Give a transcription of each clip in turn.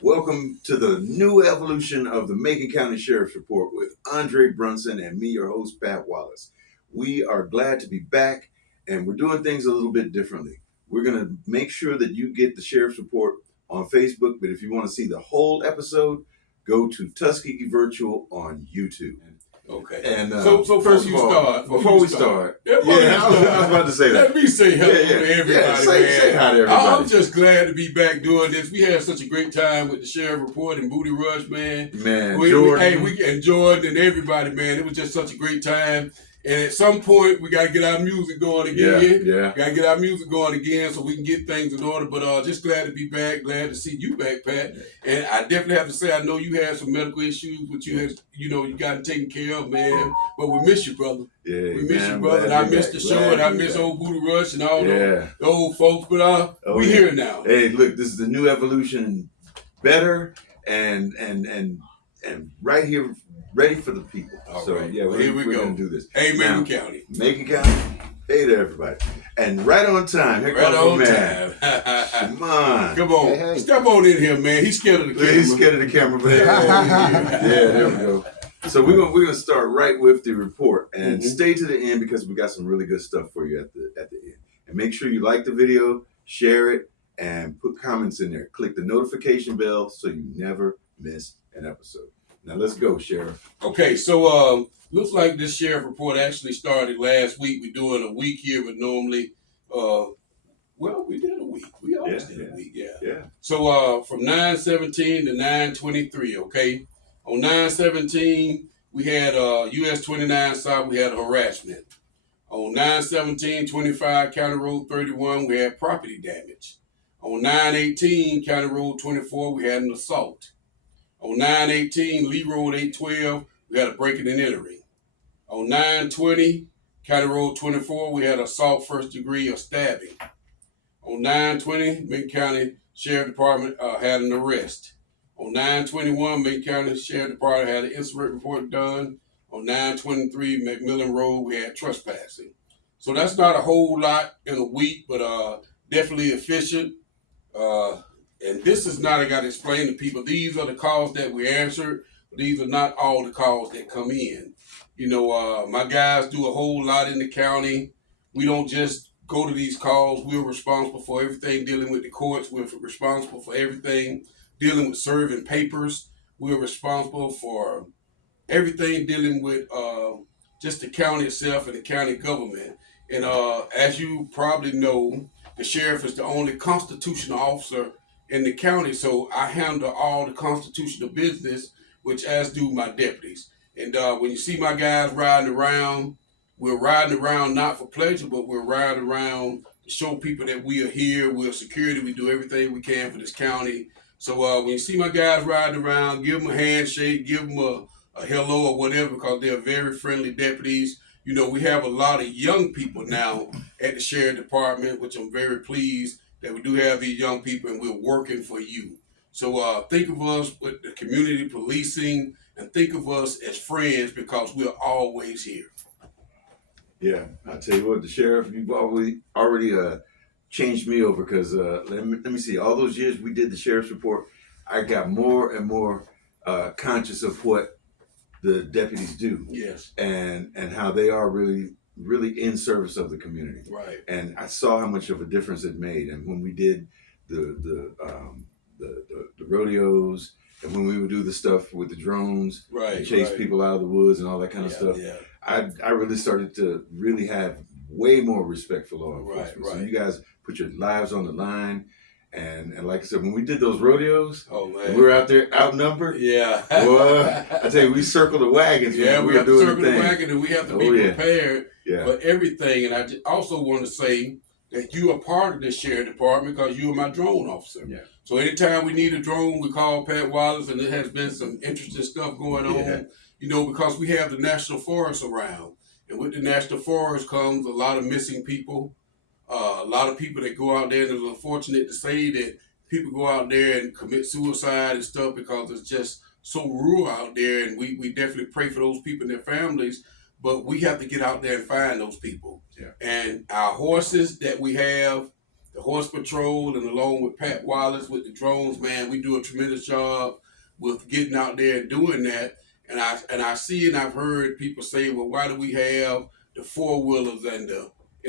Welcome to the new evolution of the Macon County Sheriff's Report with Andre Brunson and me, your host, Pat Wallace. We are glad to be back, and we're doing things a little bit differently. We're going to make sure that you get the Sheriff's Report on Facebook, but if you want to see the whole episode, go to Tuskegee Virtual on YouTube. Okay. And so first of all, before we start, I was about to say that. Let me say hello to everybody, say hi to everybody. I'm just glad to be back doing this. We had such a great time with the Sheriff Report and Booty Rush, man. Jordan. And Jordan and everybody, man. It was just such a great time. And at some point, we got to get our music going again. Yeah. Got to get our music going again so we can get things in order. But just glad to be back. Glad to see you back, Pat. And I definitely have to say, I know you had some medical issues, which you got taken care of, man. But we miss you, brother. Yeah, we miss you, brother. And I miss the show, and I miss old Booty Rush and all the old folks. But we here now. Hey, look, this is the new evolution, better and right here, ready for the people. All so right. we're gonna do this. Hey, Macon County. Macon County. Hey to everybody. And right on time. Here comes the man. Come on. Come on. Hey. Step on in here, man. He's scared of the camera. He's scared of the camera, but there we go. So we're gonna start right with the report and stay to the end because we got some really good stuff for you at the end. And make sure you like the video, share it, and put comments in there. Click the notification bell so you never miss an episode. Now let's go, Sheriff. Okay, so looks like this Sheriff Report actually started last week. We're doing a week here, but normally, we did a week. We always did a week, Yeah. So from 9/17 to 9/23, okay? On 9/17, we had US 29 South, we had harassment. On 9/17-25, County Road 31, we had property damage. On 9/18, County Road 24, we had an assault. On 9/18, Lee Road 812, we had a breaking and entering. On 9/20, County Road 24, we had assault first degree of stabbing. On 9/20, Macon County Sheriff Department had an arrest. On 9/21, Macon County Sheriff Department had an incident report done. On 9/23, McMillan Road, we had trespassing. So that's not a whole lot in a week, but definitely efficient. And this is not, I got to explain to people, these are the calls that we answered. These are not all the calls that come in. My guys do a whole lot in the county. We don't just go to these calls. We're responsible for everything dealing with the courts. We're responsible for everything dealing with serving papers. We're responsible for everything dealing with just the county itself and the county government. And as you probably know, the sheriff is the only constitutional officer in the county, so I handle all the constitutional business, which as do my deputies. And when you see my guys riding around, we're riding around not for pleasure, but we're riding around to show people that we are here, we're security, we do everything we can for this county. So when you see my guys riding around, give them a handshake, give them a hello or whatever, because they're very friendly deputies. We have a lot of young people now at the Sheriff Department, which I'm very pleased that we do have these young people and we're working for you. So think of us with the community policing and think of us as friends because we're always here. Yeah, I'll tell you what, the sheriff, you've already changed me over because let me see, all those years we did the Sheriff's Report, I got more and more conscious of what the deputies do. Yes. And how they are really in service of the community. Right. And I saw how much of a difference it made. And when we did the rodeos, and when we would do the stuff with the drones, and chase people out of the woods and all that kind of stuff, I really started to really have way more respect for law enforcement. Right. So you guys put your lives on the line. And like I said, when we did those rodeos, we were out there outnumbered. Yeah. Well, I tell you, we circled the wagons. Yeah, we have to circle the wagon, and we have to be prepared Yeah. for everything. And I also want to say that you are part of the Sheriff Department because you are my drone officer. Yeah. So anytime we need a drone, we call Pat Wallace, and there has been some interesting stuff going on, because we have the National Forest around. And with the National Forest comes a lot of missing people, a lot of people that go out there, and it's unfortunate to say that people go out there and commit suicide and stuff because it's just so rural out there, and we definitely pray for those people and their families. But we have to get out there and find those people. Yeah. And our horses that we have, the horse patrol, and along with Pat Wallace with the drones, man, we do a tremendous job with getting out there and doing that. And I see and I've heard people say, well, why do we have the four wheelers and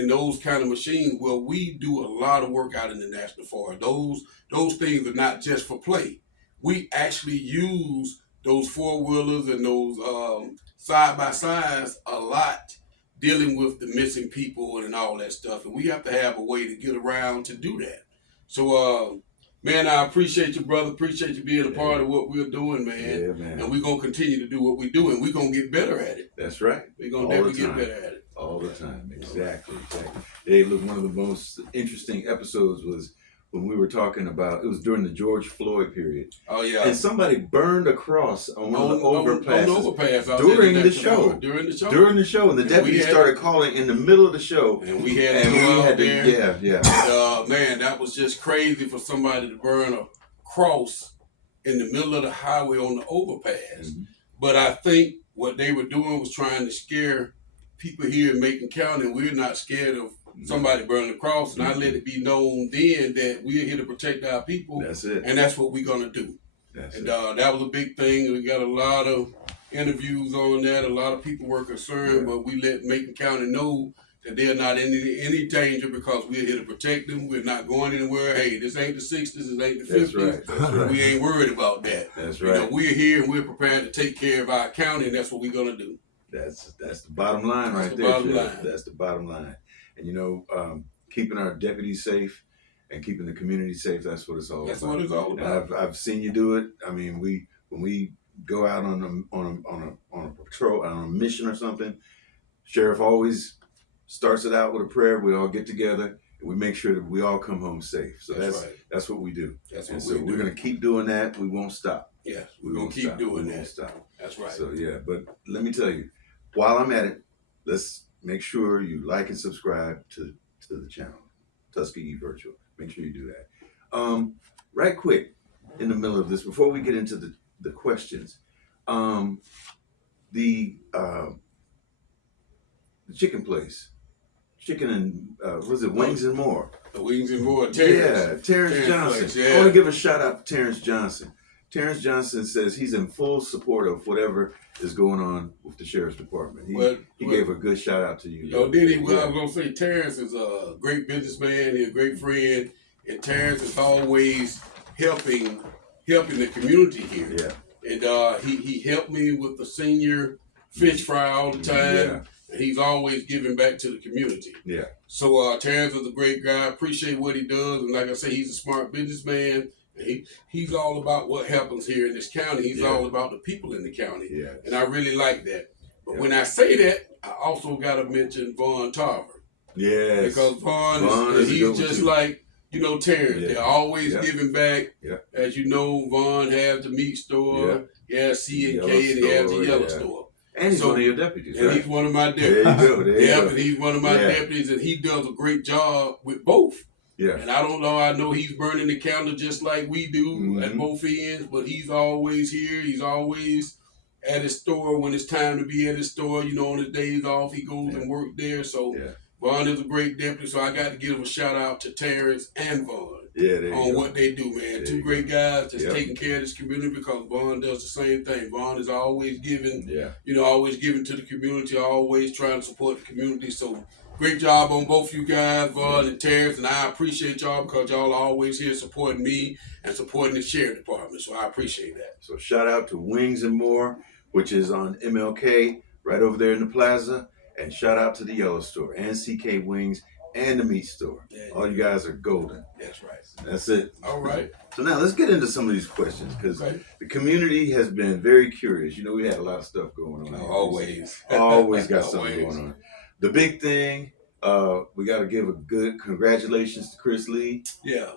those kind of machines? Well, we do a lot of work out in the national forest. Those things are not just for play. We actually use those four wheelers and those side by sides a lot, dealing with the missing people and all that stuff. And we have to have a way to get around to do that. So, man, I appreciate you, brother. Appreciate you being a part of what we're doing, man. Yeah, man. And we're going to continue to do what we do, and we're going to get better at it. That's right. We're going to definitely get better at it. All the time. Exactly. Hey, look, one of the most interesting episodes was when we were talking about, it was during the George Floyd period. Oh, yeah. And somebody burned a cross on one of the overpasses during the show. During the show. And the deputy started calling in the middle of the show. And we had to yeah. And, man, that was just crazy for somebody to burn a cross in the middle of the highway on the overpass. Mm-hmm. But I think what they were doing was trying to scare people here in Macon County. We're not scared of somebody burning the cross, and I let it be known then that we're here to protect our people. That's it. And that's what we're going to do. That was a big thing. We got a lot of interviews on that. A lot of people were concerned, but we let Macon County know that they're not in any danger because we're here to protect them. We're not going anywhere. Hey, this ain't the 60s, this ain't the 50s. That's right. We ain't worried about that. That's right. You know, we're here and we're prepared to take care of our county, and that's what we're going to do. That's the bottom line right there. That's the bottom line. And, you know, keeping our deputies safe and keeping the community safe, that's what it's all about. That's what it's all about. I've seen you do it. I mean, when we go out on a patrol, on a mission or something, sheriff always starts it out with a prayer. We all get together and we make sure that we all come home safe. So that's what we do. We're going to keep doing that. We won't stop. Yes, we're going to keep doing that. We won't stop. That's right. So, yeah, but let me tell you, while I'm at it, let's make sure you like and subscribe to the channel, Tuskegee Virtual. Make sure you do that. Right quick, in the middle of this, before we get into the questions, the chicken place, chicken and was it Wings and More? Wings and More. Terrence Johnson. Place, yeah. I want to give a shout out to Terrence Johnson. Terrence Johnson says he's in full support of whatever is going on with the sheriff's department. He gave a good shout out to you. Oh, did he? Well, I was going to say Terrence is a great businessman. He's a great friend. And Terrence is always helping the community here. Yeah. And he helped me with the senior fish fry all the time. Yeah. And he's always giving back to the community. Yeah. So Terrence is a great guy. Appreciate what he does. And like I say, he's a smart businessman. He's all about what happens here in this county. He's all about the people in the county. Yeah. And I really like that. But when I say that, I also got to mention Vaughn Tarver. Yes. Because Vaughn he's just like, you know, Terrence. They're always giving back. Yeah. As you know, Vaughn has the meat store. Yeah. He has C&K and he has the yellow store. And he's one of your deputies, and right? He's one of my deputies. There you go. And he's one of my deputies, and he does a great job with both. Yeah. And I know he's burning the candle just like we do at both ends, but he's always here. He's always at his store when it's time to be at his store. You know, on his days off, he goes and works there. So Vaughn is a great deputy. So I got to give a shout out to Terrence and Vaughn on what they do, man. Two great guys just taking care of this community because Vaughn does the same thing. Vaughn is always giving, always giving to the community, always trying to support the community. So great job on both you guys, Vaughn and Terrence, and I appreciate y'all because y'all are always here supporting me and supporting the sheriff department. So I appreciate that. So shout out to Wings and More, which is on MLK right over there in the plaza, and shout out to the Yellow Store and CK Wings and the meat store. All you guys are golden. That's right. That's it. All right. So now let's get into some of these questions because the community has been very curious. You know, we had a lot of stuff going on. Always got something going on. The big thing, we got to give a good congratulations to Chris Lee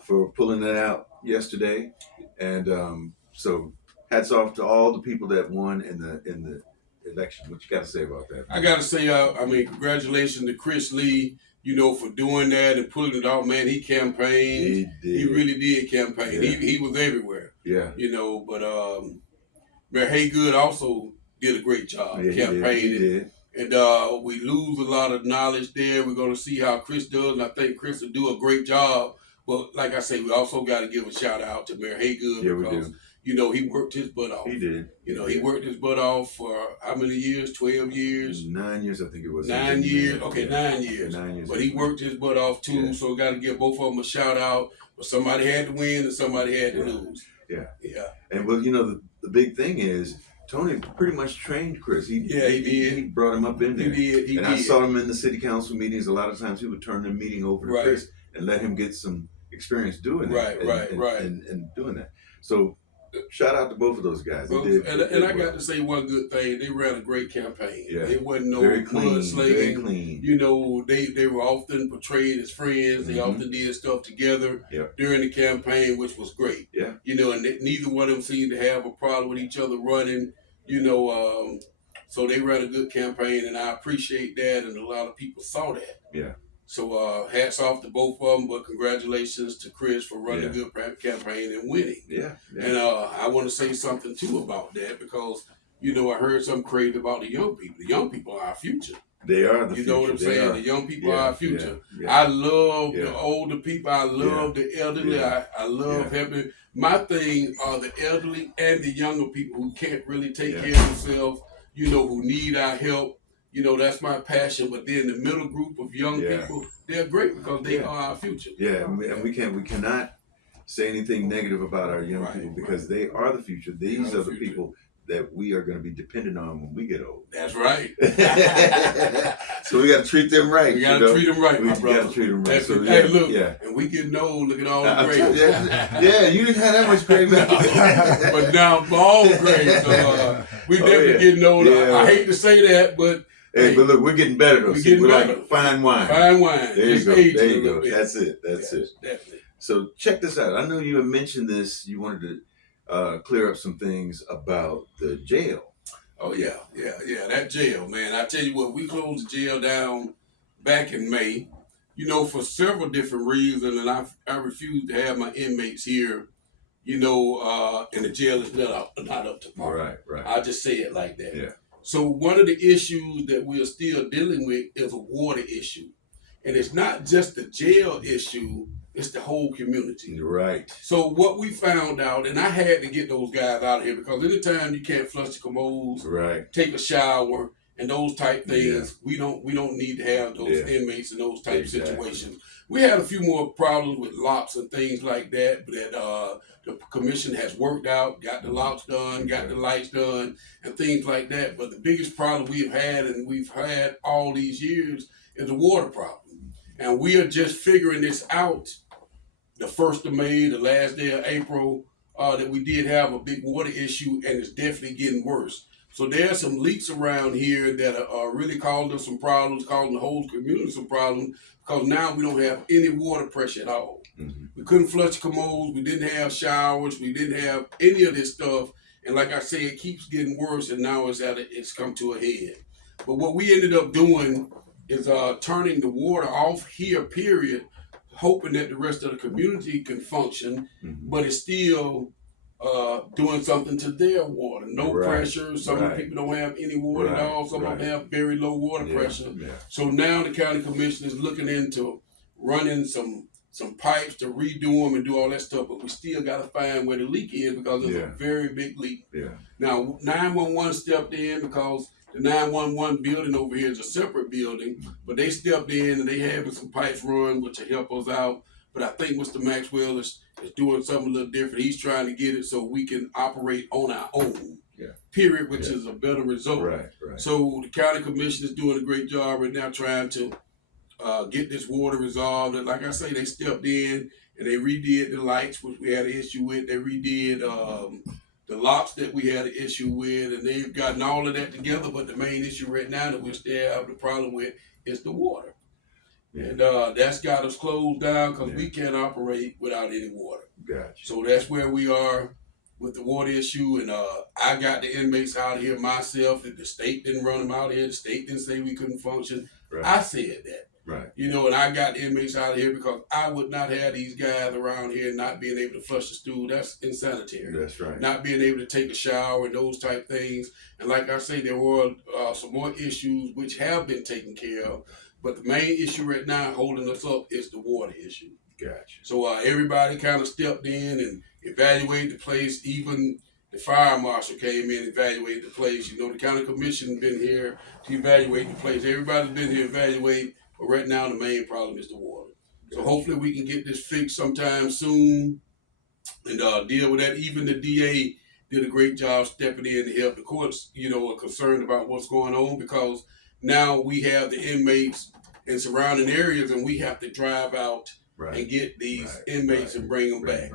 for pulling that out yesterday. And so hats off to all the people that won in the election. What you got to say about that? I got to say, congratulations to Chris Lee, you know, for doing that and pulling it off. Man, he campaigned. He really did campaign. Yeah. He was everywhere. Yeah. You know, but Mayor Haygood also did a great job campaigning. He did. And we lose a lot of knowledge there. We're going to see how Chris does, and I think Chris will do a great job. But like I say, we also got to give a shout out to Mayor Haygood because, he worked his butt off. He did. He worked his butt off for how many years? 12 years? 9 years, I think it was. 9 years? Okay, 9 years. 9 years. But he worked his butt off too, so got to give both of them a shout out. But somebody had to win and somebody had to lose. Yeah. Yeah. And well, the big thing is, Tony pretty much trained Chris. He did. He brought him up in there. He did. I saw him in the city council meetings. A lot of times he would turn the meeting over to Chris and let him get some experience doing that. And doing that. So shout out to both of those guys. Well, and I got to say one good thing. They ran a great campaign. Yeah. It wasn't no very clean, mudslinging. very clean. They were often portrayed as friends. They often did stuff together during the campaign, which was great. Yeah. And neither one of them seemed to have a problem with each other running. So they ran a good campaign, and I appreciate that, and a lot of people saw that. Yeah. So hats off to both of them, but congratulations to Chris for running a good campaign and winning. Yeah. And I want to say something too about that because, I heard something crazy about the young people. The young people are our future. They are the future. You know what I'm saying? The young people are our future. Yeah. I love the older people. I love the elderly. Yeah. I love helping. My thing are the elderly and the younger people who can't really take care of themselves, who need our help. That's my passion. But then the middle group of young people, they're great because they are our future. Yeah, and we cannot say anything negative about our young people because they are the future. These are the people that we are going to be dependent on when we get old. That's right. So we got to treat them right. We got to treat them right, my brother. We got to treat them right. So, hey, look, and we getting old. Look at all the grades. You didn't have that much grade back then. But now I'm all grades. So we definitely getting older. Yeah. I hate to say that, but hey, but look, we're getting better though. We're getting better. Like fine wine. Fine wine. There you go. There you go. Bit. That's it. That's it. Definitely. So check this out. I know you had mentioned this. You wanted to clear up some things about the jail. Oh yeah. That jail, man. I tell you what, we closed the jail down back in May. For several different reasons, and I refuse to have my inmates here. And the jail is not up to par. Right. I'll just say it like that. Yeah. So one of the issues that we're still dealing with is a water issue. And it's not just the jail issue, it's the whole community. Right. So what we found out, and I had to get those guys out of here because anytime you can't flush the commodes, take a shower, and those type things, we don't need to have those inmates in those type situations. We had a few more problems with locks and things like that, but the commission has worked out, got the locks done, got the lights done, and things like that. But the biggest problem we've had all these years is the water problem. And we are just figuring this out the 1st of May, the last day of April, that we did have a big water issue, and it's definitely getting worse. So there are some leaks around here that are really causing us some problems, causing the whole community some problems, because now we don't have any water pressure at all. Mm-hmm. We couldn't flush commodes, we didn't have showers, we didn't have any of this stuff. And like I say, it keeps getting worse, and now it's come to a head. But what we ended up doing is turning the water off here, period, hoping that the rest of the community can function, but it's still doing something to their water. No pressure. Some of the people don't have any water at all. Some of them have very low water pressure. Yeah. So now the county commission is looking into running some pipes to redo them and do all that stuff, but we still got to find where the leak is because it's a very big leak. Yeah. Now, 911 stepped in because the 911 building over here is a separate building, but they stepped in and they having some pipes run, which will help us out. But I think Mr. Maxwell is doing something a little different. He's trying to get it so we can operate on our own, period, which is a better result. Right. So the county commission is doing a great job right now trying to get this water resolved. And like I say, they stepped in and they redid the lights, which we had an issue with. They redid the locks that we had an issue with, and they've gotten all of that together. But the main issue right now that we still have the problem with is the water. Yeah. And that's got us closed down because we can't operate without any water. Gotcha. So that's where we are with the water issue. And I got the inmates out of here myself. The state didn't run them out of here. The state didn't say we couldn't function. Right. I said that. Right. And I got the inmates out of here because I would not have these guys around here not being able to flush the stool. That's insanitary. That's right. Not being able to take a shower and those type things. And like I say, there were some more issues which have been taken care of. But the main issue right now holding us up is the water issue. Gotcha. So everybody kind of stepped in and evaluated the place. Even the fire marshal came in and evaluated the place. The county commission been here to evaluate the place. Everybody's been here to evaluate. But right now, the main problem is the water. So hopefully we can get this fixed sometime soon and deal with that. Even the DA did a great job stepping in to help. The courts, are concerned about what's going on because now we have the inmates in surrounding areas and we have to drive out and get these inmates and bring them back.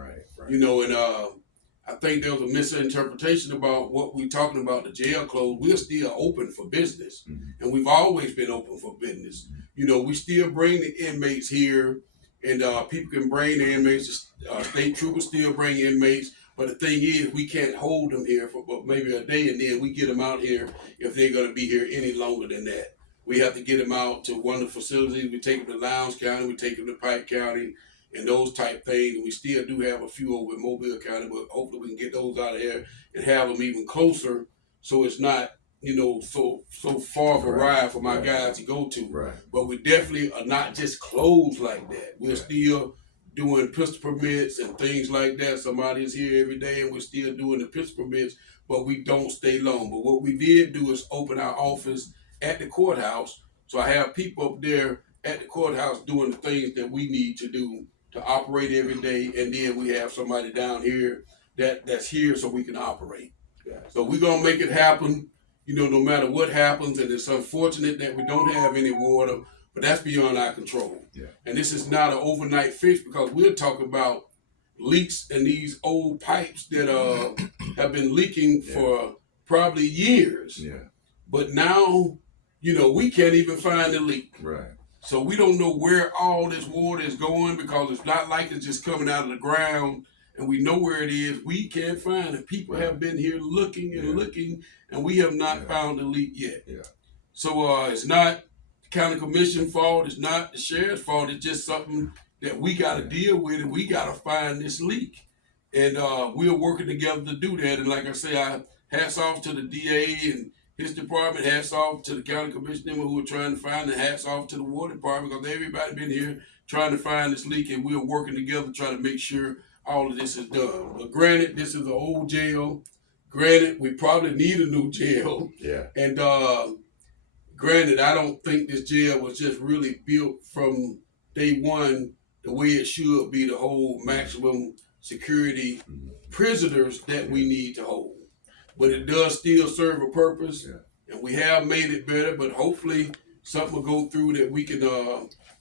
I think there was a misinterpretation about what we're talking about, the jail closed. We're still open for business, and we've always been open for business. We still bring the inmates here, and people can bring the inmates. State troopers still bring inmates, but the thing is, we can't hold them here for maybe a day, and then we get them out here if they're going to be here any longer than that. We have to get them out to one of the facilities. We take them to Lowndes County, we take them to Pike County, and those type things. And we still do have a few over in Mobile County, but hopefully we can get those out of here and have them even closer so it's not, so far of a ride for my guys to go to. Right. But we definitely are not just closed like that. We're still doing pistol permits and things like that. Somebody's here every day and we're still doing the pistol permits, but we don't stay long. But what we did do is open our office at the courthouse. So I have people up there at the courthouse doing the things that we need to do to operate every day, and then we have somebody down here that's here so we can operate. So we're gonna make it happen, no matter what happens. And it's unfortunate that we don't have any water, but that's beyond our control. And this is not an overnight fix because we're talking about leaks in these old pipes that have been leaking for probably years. But now, we can't even find the leak. Right. So we don't know where all this water is going because it's not like it's just coming out of the ground and we know where it is. We can't find it. People have been here looking and looking and we have not found the leak yet. So it's not the county commission fault. It's not the sheriff's fault. It's just something that we got to deal with and we got to find this leak. And we're working together to do that. And like I say, hats off to the DA and his department, hats off to the county commissioner who are trying to find it, hats off to the water department because everybody been here trying to find this leak and we're working together trying to make sure all of this is done. But granted, this is an old jail. Granted, we probably need a new jail. And granted, I don't think this jail was just really built from day one the way it should be to hold maximum security prisoners that we need to hold. But it does still serve a purpose, and we have made it better. But hopefully, something will go through that we can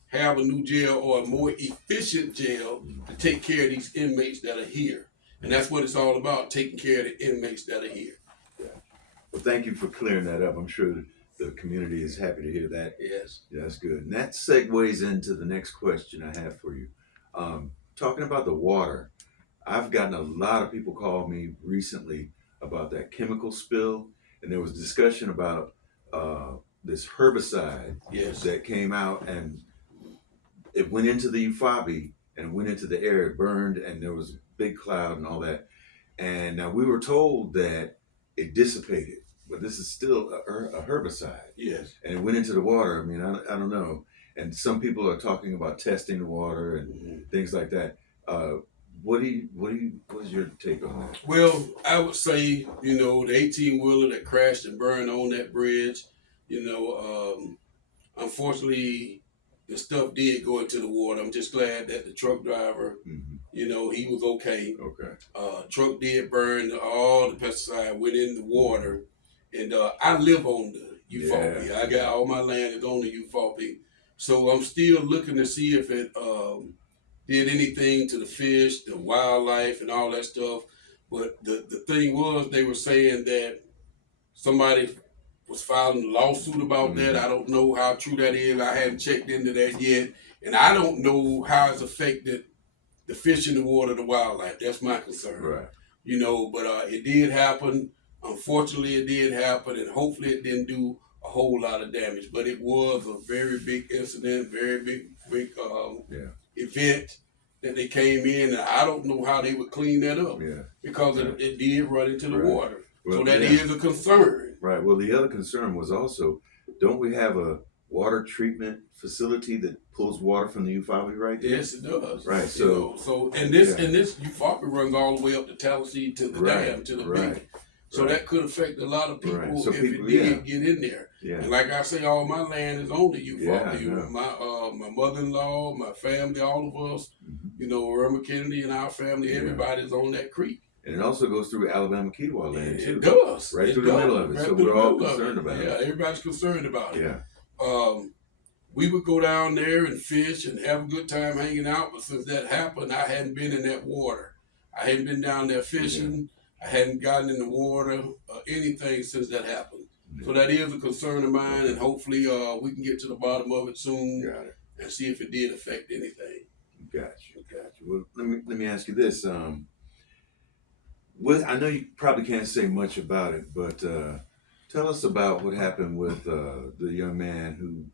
have a new jail or a more efficient jail to take care of these inmates that are here. And that's what it's all about, taking care of the inmates that are here. Well, thank you for clearing that up. I'm sure the community is happy to hear that. Yes. That's good. And that segues into the next question I have for you. Talking about the water, I've gotten a lot of people call me recently about that chemical spill, and there was discussion about this herbicide that came out and it went into the Ufabi and went into the air, it burned, and there was a big cloud and all that. And now we were told that it dissipated, but this is still a herbicide. Yes. And it went into the water. I mean, I don't know. And some people are talking about testing the water and things like that. What is your take on that? Well, I would say, the 18-wheeler that crashed and burned on that bridge, unfortunately, the stuff did go into the water. I'm just glad that the truck driver, he was okay. Truck did burn. All the pesticide went in the water. And I live on the Ufabi. I got all my land is on the Ufabi. So I'm still looking to see if it did anything to the fish, the wildlife, and all that stuff. But the thing was, they were saying that somebody was filing a lawsuit about that. I don't know how true that is. I haven't checked into that yet. And I don't know how it's affected the fish in the water, the wildlife. That's my concern. Right. But it did happen. Unfortunately, it did happen, and hopefully it didn't do a whole lot of damage. But it was a very big incident, very big Yeah. event that they came in, and I don't know how they would clean that up Yeah. because it did run into the Right. water. Well, So that yeah. is a concern. Right. Well, the other concern was also, don't we have a water treatment facility that pulls water from the Euphrates right there? Yes, it does. Right. You So, know, and this Euphrates runs all the way up to Tallahassee to the dam to the big. So that could affect a lot of people So if people, it did get in there. Yeah. And like I say, all my land is on the Euphrates. Yeah, My mother-in-law, my family, all of us, you know, Irma Kennedy and our family, everybody's on that creek. And it also goes through Alabama Kiowa land too. It does. Right through the middle of it. So we're all concerned about it. Yeah, everybody's concerned about it. Yeah. We would go down there and fish and have a good time hanging out, but since that happened, I hadn't been in that water. I hadn't been down there fishing. I hadn't gotten in the water or anything since that happened. So that is a concern of mine, and hopefully we can get to the bottom of it soon and see if it did affect anything. Gotcha. Well, let me ask you this. I know you probably can't say much about it, but tell us about what happened with the young man who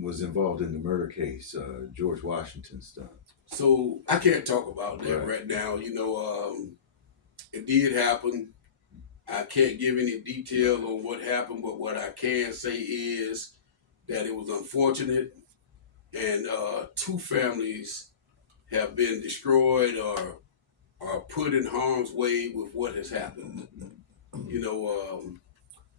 was involved in the murder case, George Washington stuff. So I can't talk about that right now. You know, it did happen. I can't give any details on what happened, but what I can say is that it was unfortunate, and two families have been destroyed or put in harm's way with what has happened. You know,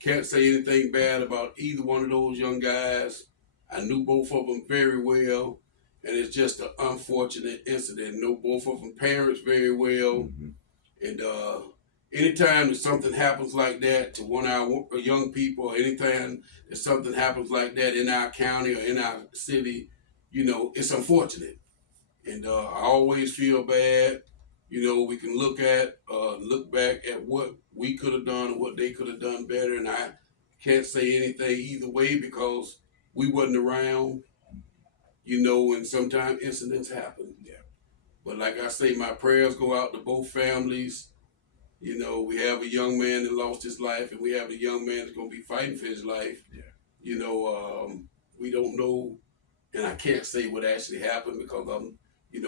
can't say anything bad about either one of those young guys. I knew both of them very well, and it's just an unfortunate incident. Know both of them parents very well, and anytime that something happens like that to one of our young people, or anytime that something happens like that in our county or in our city, you know, it's unfortunate. And I always feel bad. You know, we can look back at what we could have done and what they could have done better. And I can't say anything either way because we wasn't around, you know, and sometimes incidents happen. Yeah. But like I say, my prayers go out to both families. You know, we have a young man that lost his life, and we have a young man that's going to be fighting for his life. Yeah. You know, we don't know, and I can't say what actually happened because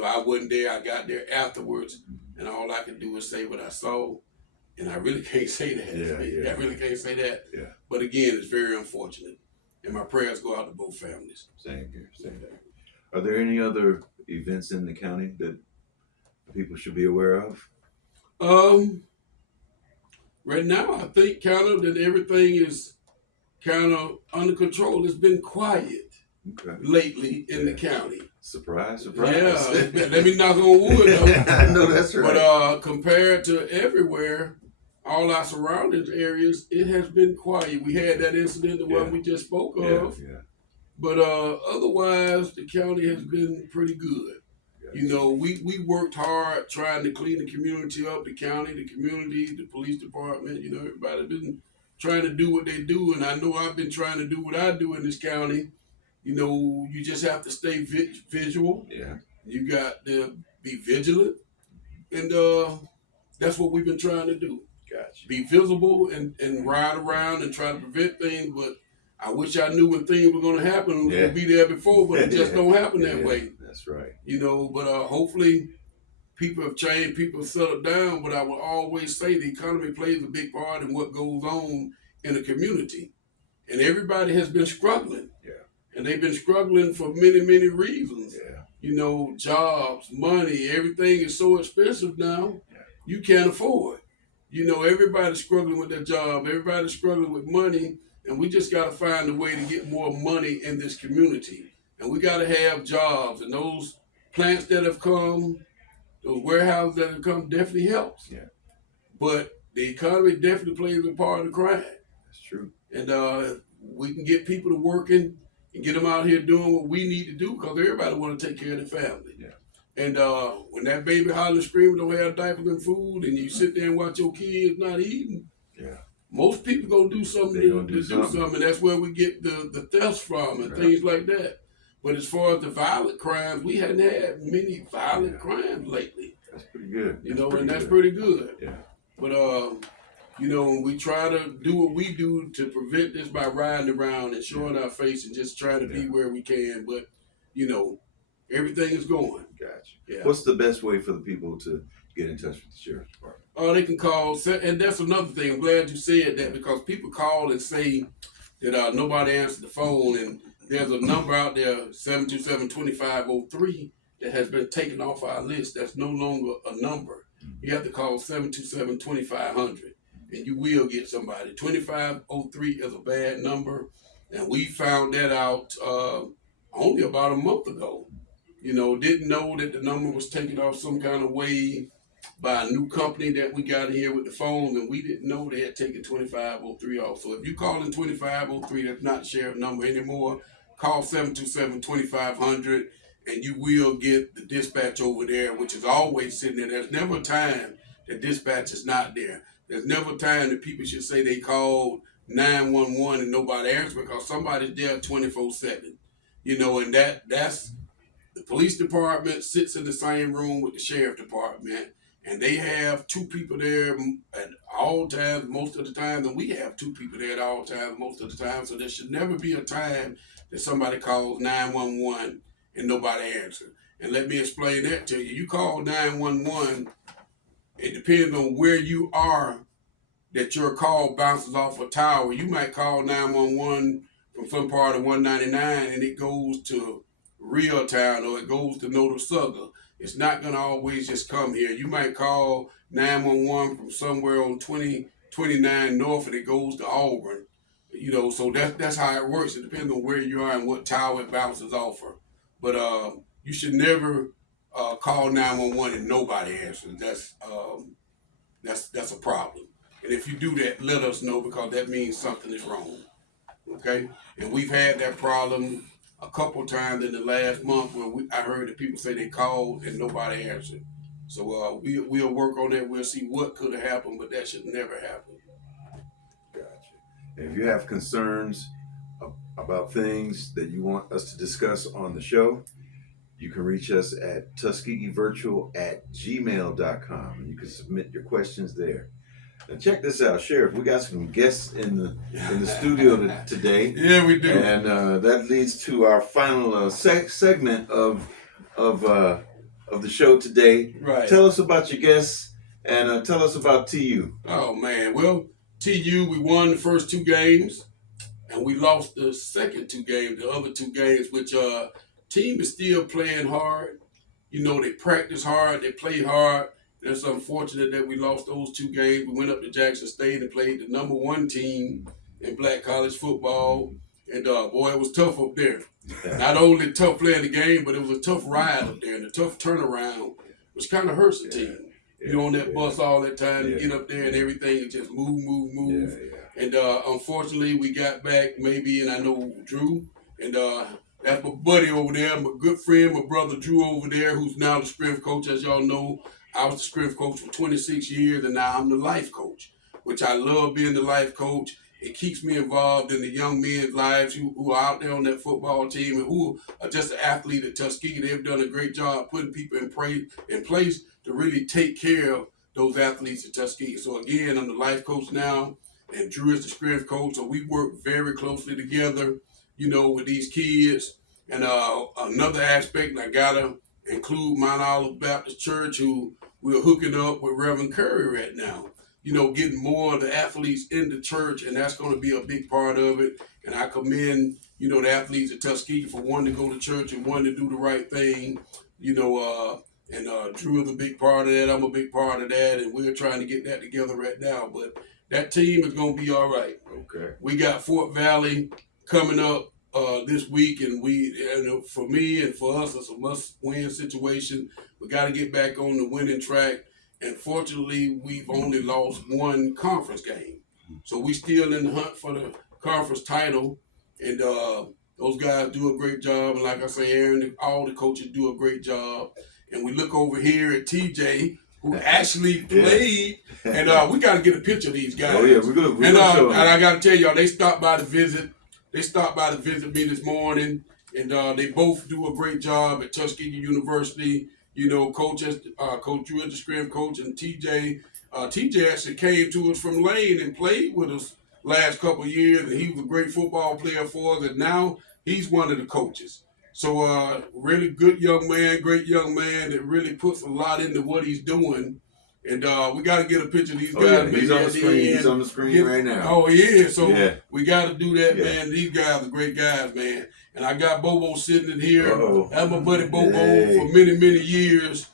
I wasn't there. I got there afterwards, and all I can do is say what I saw, and I really can't say that. I really can't say that. Yeah. But again, it's very unfortunate, and my prayers go out to both families. Same here. Are there any other events in the county that people should be aware of? Right now, I think kind of that everything is kind of under control. It's been quiet lately in the county. Surprise. Yeah, let me knock on wood though. I know that's right. But compared to everywhere, all our surrounding areas, it has been quiet. We had that incident, the one we just spoke of. Yeah. But otherwise, the county has been pretty good. You know, we worked hard trying to clean the community up, the county, the community, the police department, you know, everybody's been trying to do what they do. And I know I've been trying to do what I do in this county. You know, you just have to stay visual. Yeah. You got to be vigilant. And that's what we've been trying to do. Gotcha. Be visible and ride around and try to prevent things. But I wish I knew when things were going to happen. We would be there before, but it just don't happen that way. That's right. You know, but hopefully people have changed, people have settled down, but I will always say the economy plays a big part in what goes on in the community. And everybody has been struggling. Yeah. And they've been struggling for many, many reasons. Yeah. You know, jobs, money, everything is so expensive now, you can't afford. You know, everybody's struggling with their job, everybody's struggling with money, and we just got to find a way to get more money in this community. And we got to have jobs, and those plants that have come, those warehouses that have come definitely helps. Yeah. But the economy definitely plays a part of the crime. That's true. And we can get people to working and get them out here doing what we need to do because everybody want to take care of their family. Yeah. And when that baby hollering, screaming, don't have diapers and food, and you sit there and watch your kids not eating, most people gonna do something to do something, and that's where we get the thefts from and things like that. But as far as the violent crimes, we hadn't had many violent crimes lately. That's pretty good. That's pretty good. Yeah. But You know, and we try to do what we do to prevent this by riding around and showing our face and just trying to be where we can. But, you know, everything is going. Gotcha. Yeah. What's the best way for the people to get in touch with the sheriff's department? They can call, and that's another thing. I'm glad you said that because people call and say that nobody answered the phone, and there's a number out there, 727-2503, that has been taken off our list. That's no longer a number. You have to call 727-2500, and you will get somebody. 2503 is a bad number, and we found that out only about a month ago. You know, didn't know that the number was taken off some kind of way by a new company that we got here with the phones, and we didn't know they had taken 2503 off. So if you call in 2503, that's not the sheriff number anymore. Call 727-2500, and you will get the dispatch over there, which is always sitting there. There's never a time that dispatch is not there. There's never a time that people should say they called 911 and nobody answers, because somebody's there 24/7. You know, and that's the police department sits in the same room with the sheriff department, and they have two people there at all times, most of the time, and we have two people there at all times, most of the time. So there should never be a time that somebody calls 911 and nobody answers. And let me explain that to you. You call 911, it depends on where you are that your call bounces off a tower. You might call 911 from some part of 199 and it goes to Real Town or it goes to Notasulga. It's not going to always just come here. You might call 911 from somewhere on 2029 North and it goes to Auburn. You know, so that's how it works. It depends on where you are and what tower it bounces off of. But you should never call 911 and nobody answers. That's a problem. And if you do that, let us know, because that means something is wrong. Okay? And we've had that problem a couple times in the last month where I heard that people say they called and nobody answered. So we'll work on that. We'll see what could have happened, but that should never happen. Gotcha. And if you have concerns about things that you want us to discuss on the show, you can reach us at tuskegeevirtual@gmail.com, and you can submit your questions there. Now check this out, Sheriff. We got some guests in the studio today. Yeah, we do. And that leads to our final segment of the show today. Right. Tell us about your guests and tell us about TU. Oh man, well, TU, we won the first two games, and we lost the second two games. The other two games, which team is still playing hard. You know, they practice hard, they play hard. It's unfortunate that we lost those two games. We went up to Jackson State and played the number one team in black college football. And boy, it was tough up there. Not only tough playing the game, but it was a tough ride up there and a tough turnaround, which kind of hurts the team. You know, on that bus all that time to get up there and everything and just move. And unfortunately, we got back maybe, and I know Drew, and that's my buddy over there, my good friend, my brother Drew over there, who's now the strength coach. As y'all know, I was the strength coach for 26 years, and now I'm the life coach, which I love being the life coach. It keeps me involved in the young men's lives who are out there on that football team and who are just an athlete at Tuskegee. They've done a great job putting people in place to really take care of those athletes at Tuskegee. So again, I'm the life coach now, and Drew is the strength coach. So we work very closely together, you know, with these kids. And another aspect, I gotta include Mount Olive Baptist Church, who we're hooking up with Reverend Curry right now. You know, getting more of the athletes in the church, and that's going to be a big part of it. And I commend, you know, the athletes at Tuskegee for wanting to go to church and wanting to do the right thing. You know, and Drew is a big part of that. I'm a big part of that, and we're trying to get that together right now. But that team is going to be all right. Okay. We got Fort Valley coming up this week, and for me and for us, it's a must-win situation. We got to get back on the winning track. And fortunately, we've only lost one conference game. So we still in the hunt for the conference title. And those guys do a great job. And like I say, Aaron, all the coaches do a great job. And we look over here at TJ, who actually played. And we got to get a picture of these guys. Oh, yeah, we're good. And I got to tell y'all, they stopped by to visit. They stopped by to visit me this morning. And they both do a great job at Tuskegee University. You know, Coach Drew is the strength coach, and TJ TJ actually came to us from Lane and played with us last couple of years, and he was a great football player for us, and now he's one of the coaches. So really good young man, great young man that really puts a lot into what he's doing. And we got to get a picture of these guys. Yeah, he's on the screen. He's on the screen right now. Oh, he is. So yeah. we got to do that, man. These guys are great guys, man. And I got Bobo sitting in here. That's my buddy Bobo for many, many years.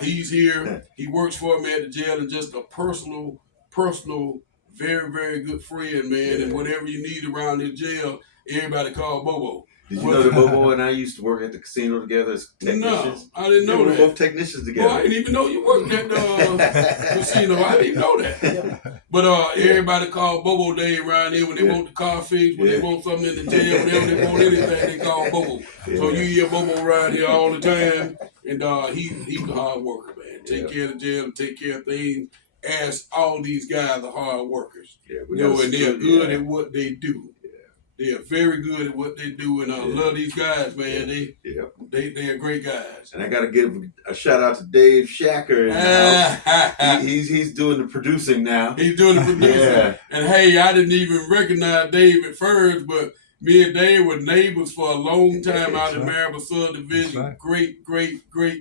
He's here. He works for me at the jail and just a personal, very, very good friend, man. And whatever you need around this jail, everybody call Bobo. Did you know that Bobo and I used to work at the casino together as technicians? No, I didn't know that. We were both technicians together. Well, I didn't even know you worked at the casino. I didn't know that. But everybody call Bobo Day around here when they want the car fixed, when they want something in the jail, whenever they want anything, they call Bobo. So you hear Bobo around here all the time, and he's a hard worker, man. Take care of the jail and take care of things. As all these guys are hard workers. And they're good at what they do. They are very good at what they do, and I love these guys, man. They are great guys. And I got to give a shout out to Dave Shacker in the house. He's doing the producing now. He's doing the producing. And hey, I didn't even recognize Dave at first, but me and Dave were neighbors for a long time out in Maribel Subdivision. Great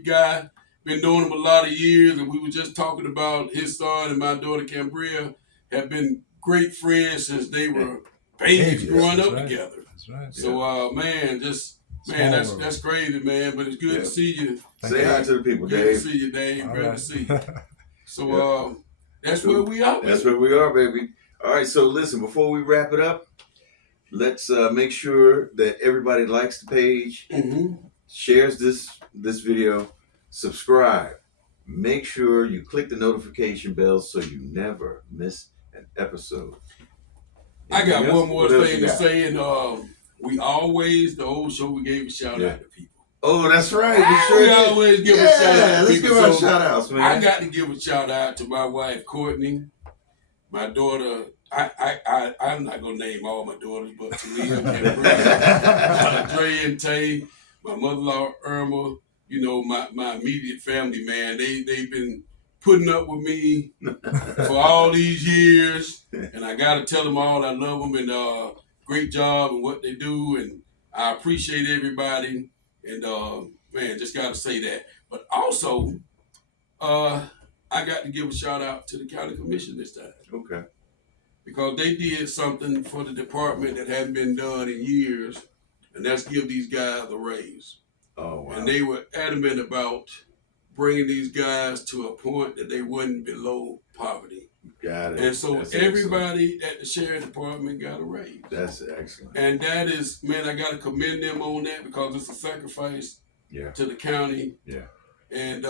guy. Been knowing him a lot of years, and we were just talking about his son and my daughter Cambria have been great friends since they were babies growing up together. That's right. So, that's crazy, man. But it's good to see you. Say hi to the people, Dave. Good to see you, Dave. Good to see you. So, that's where we are. That's where we are, baby. All right. So, listen. Before we wrap it up, let's make sure that everybody likes the page, shares this video, subscribe. Make sure you click the notification bell so you never miss an episode. I got one more thing to say, and we always, the old show, we gave a shout out to people. Oh, that's right. We always give a shout out to let's people. Give our shout outs, man. I got to give a shout out to my wife, Courtney, my daughter. I'm not going to name all my daughters, but Talia, Dre and Tay, my mother-in-law, Irma, you know, my immediate family, man. They've been putting up with me for all these years, and I gotta tell them all I love them and great job and what they do, and I appreciate everybody, and man, just gotta say that. But also, I got to give a shout out to the county commission this time. Okay. Because they did something for the department that hadn't been done in years, and that's give these guys a raise. Oh wow. And they were adamant about bringing these guys to a point that they wasn't below poverty. Got it. And so that's everybody at the sheriff department got a raise. That's excellent. And that is, man, I got to commend them on that because it's a sacrifice to the county. Yeah. And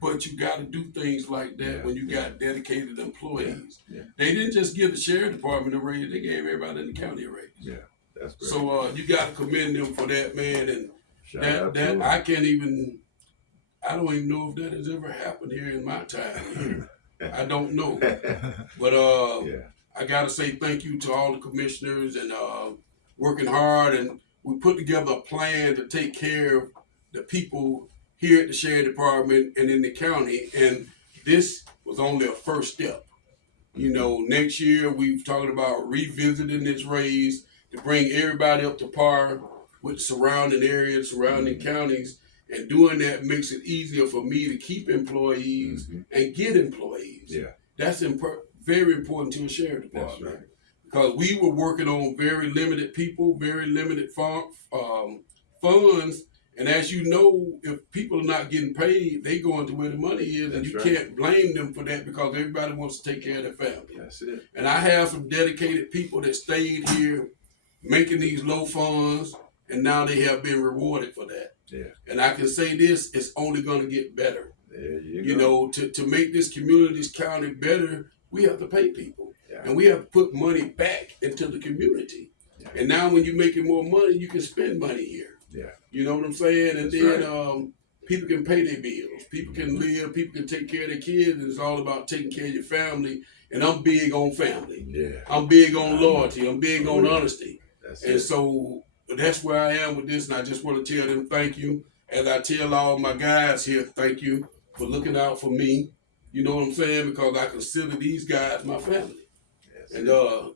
but you got to do things like that when you got dedicated employees. Yeah. They didn't just give the sheriff department a raise; they gave everybody in the county a raise. Yeah, that's great. So you got to commend them for that, man. And shout out that to I can't even. I don't even know if that has ever happened here in my time here. I don't know. But I got to say thank you to all the commissioners and working hard. And we put together a plan to take care of the people here at the sheriff department and in the county. And this was only a first step. You know, next year we've talked about revisiting this raise to bring everybody up to par with surrounding areas, surrounding counties. And doing that makes it easier for me to keep employees and get employees. Yeah, that's very important to a sheriff department. That's right. Because we were working on very limited people, very limited funds. And as you know, if people are not getting paid, they go into where the money is, and you can't blame them for that because everybody wants to take care of their family. That's it. And I have some dedicated people that stayed here making these low funds, and now they have been rewarded for that. Yeah. And I can say this, it's only going to get better. There you go. Know, to make this community, this county better, we have to pay people. Yeah. And we have to put money back into the community. Yeah. And now when you're making more money, you can spend money here. Yeah. You know what I'm saying? And then people can pay their bills. People can live. People can take care of their kids. And it's all about taking care of your family. And I'm big on family. Yeah. I'm big on loyalty. I'm big on honesty. So that's where I am with this, and I just want to tell them thank you. As I tell all my guys here, thank you for looking out for me You know what I'm saying? Because I consider these guys my family. Yes, And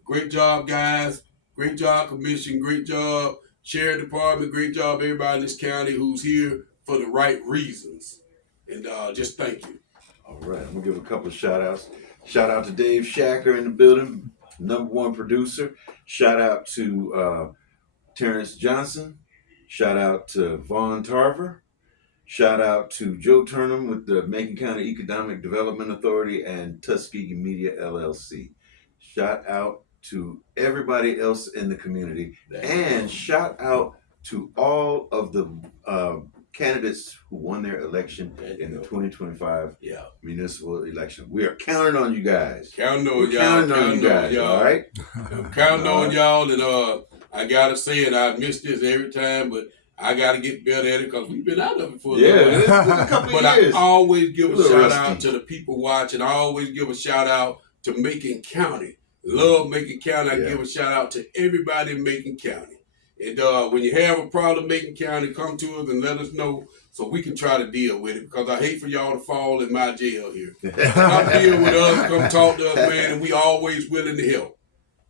great job, guys. Great job, commission. Great job, sheriff department. Great job, everybody in this county who's here for the right reasons. And just thank you. All right, I'm gonna give a couple of shout outs. Shout out to Dave Shacker in the building, #1 producer. Shout out to Terrence Johnson. Shout out to Vaughn Tarver. Shout out to Joe Turnham with the Macon County Economic Development Authority and Tuskegee Media LLC. Shout out to everybody else in the community, and shout out to all of the candidates who won their election in the 2025 municipal election. We are counting on you guys. Counting on We're y'all. counting on you guys. All right. I'm counting on y'all, and I gotta say it. I miss this every time, but I gotta get better at it because we've been out of it for a little Yeah, it's while. been a couple But of years. I always give A a little shout rusty. out to the people watching. I always give a shout out to Macon County. Love Macon County. I give a shout out to everybody in Macon County. And when you have a problem in Macon County, come to us and let us know so we can try to deal with it, because I hate for y'all to fall in my jail here. Come deal with us, come talk to us, man, and we always willing to help.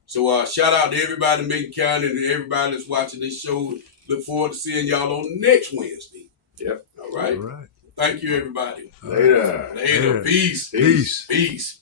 So shout out to everybody in Macon County and everybody that's watching this show. Look forward to seeing y'all on next Wednesday. Yep. All right. Thank you, everybody. Later. Later. Peace. Peace. Peace.